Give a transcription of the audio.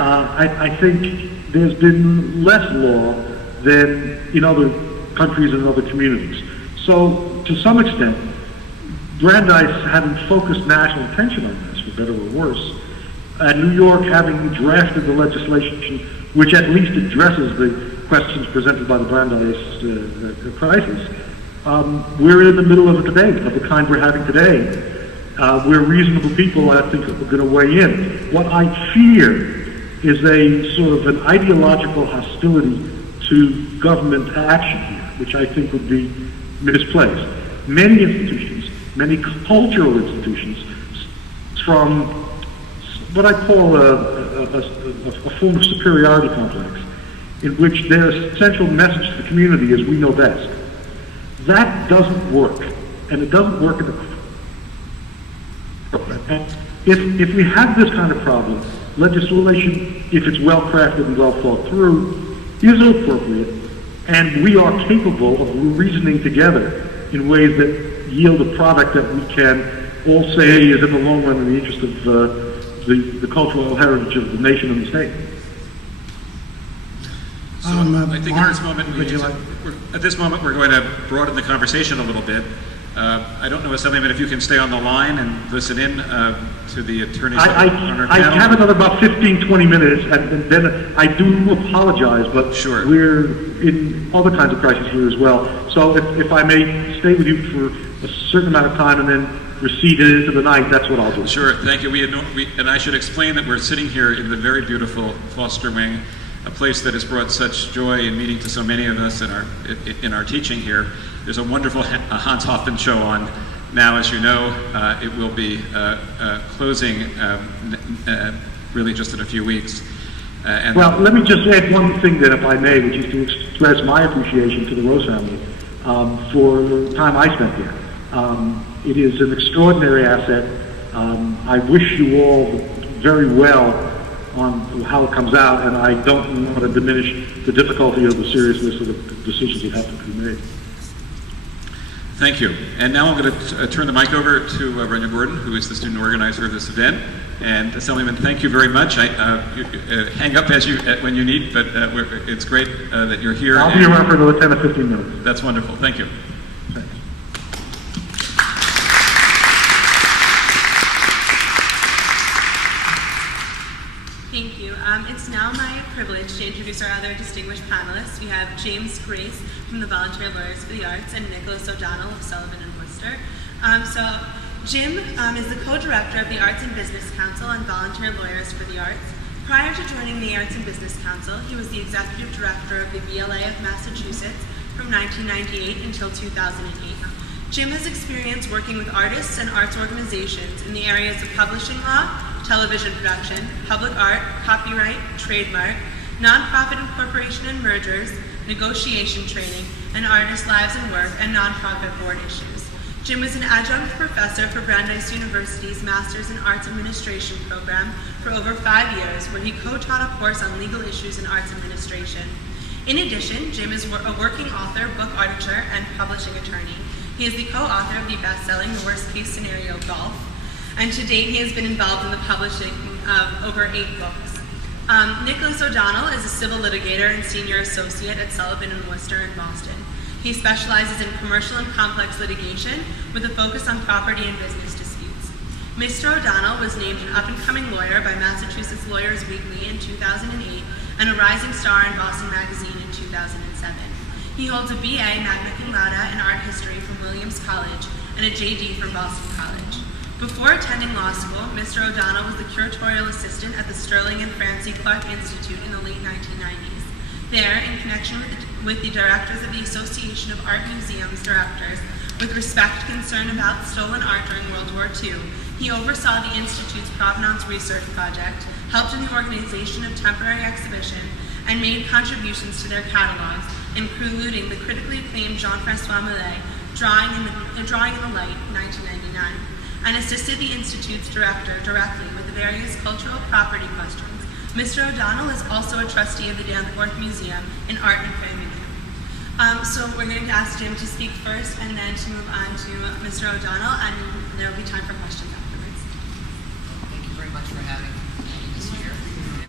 I think there's been less law than in other countries and other communities. So, to some extent, Brandeis having focused national attention on this, for better or worse, and New York having drafted the legislation which at least addresses the questions presented by the Brandeis crisis, we're in the middle of a debate of the kind we're having today, where reasonable people, I think, are going to weigh in. What I fear is a sort of an ideological hostility to government action here, which I think would be misplaced. Many institutions, many cultural institutions, from what I call a form of superiority complex, in which their central message to the community is, we know best. That doesn't work, and it doesn't work in the... If we have this kind of problem, legislation, if it's well crafted and well thought through, is appropriate, and we are capable of reasoning together in ways that yield a product that we can all say is in the long run in the interest of the cultural heritage of the nation and the state. So I think at this moment we're going to broaden the conversation a little bit. I don't know if Assemblyman, if you can stay on the line and listen in to the attorneys on our panel. I have another about 15, 20 minutes, and then I do apologize, but sure, we're in other kinds of crises here as well. So if I may stay with you for a certain amount of time and then recede into the night, that's what I'll do. Sure, thank you. And I should explain that we're sitting here in the very beautiful Foster Wing, a place that has brought such joy and meaning to so many of us in our teaching here. There's a wonderful Hans Hoffman show on now, as you know. It will be closing really just in a few weeks. Well, let me just add one thing then, if I may, which is to express my appreciation to the Rose family for the time I spent there. It is an extraordinary asset. I wish you all very well on how it comes out, and I don't want to diminish the difficulty or the seriousness of the decisions that have to be made. Thank you. And now I'm going to turn the mic over to Renya Gordon, who is the student organizer of this event. And Assemblyman, thank you very much. Hang up when you need, but it's great that you're here. I'll be around for another 10 or 15 minutes. That's wonderful. Thank you. Thanks. Thank you. It's now my privilege to introduce our other distinguished panelists. We have James Grace from the Volunteer Lawyers for the Arts and Nicholas O'Donnell of Sullivan and Worcester. Jim is the co-director of the Arts and Business Council and Volunteer Lawyers for the Arts. Prior to joining the Arts and Business Council, he was the executive director of the BLA of Massachusetts from 1998 until 2008. Jim has experience working with artists and arts organizations in the areas of publishing law, television production, public art, copyright, trademark, nonprofit incorporation and mergers, negotiation training, and artist lives and work, and nonprofit board issues. Jim is an adjunct professor for Brandeis University's Masters in Arts Administration program for over 5 years, where he co-taught a course on legal issues in arts administration. In addition, Jim is a working author, book editor, and publishing attorney. He is the co-author of the best-selling The Worst Case Scenario Golf, and to date he has been involved in the publishing of over 8 books. Nicholas O'Donnell is a civil litigator and senior associate at Sullivan and Worcester in Boston. He specializes in commercial and complex litigation with a focus on property and business disputes. Mr. O'Donnell was named an up-and-coming lawyer by Massachusetts Lawyers Weekly in 2008 and a rising star in Boston Magazine in 2007. He holds a BA magna cum laude in art history from Williams College and a JD from Boston College. Before attending law school, Mr. O'Donnell was the curatorial assistant at the Sterling and Francie Clark Institute in the late 1990s. There, in connection with the directors of the Association of Art Museums Directors, with respect concern about stolen art during World War II, he oversaw the Institute's provenance research project, helped in the organization of temporary exhibition, and made contributions to their catalogs, including the critically acclaimed Jean-Francois Millet, Drawing in the Light, 1999, and assisted the Institute's director directly with the various cultural property questions. Mr. O'Donnell is also a trustee of the Danforth Museum in Art and Family. So we're going to ask Jim to speak first and then to move on to Mr. O'Donnell, and there will be time for questions afterwards. Thank you very much for having me.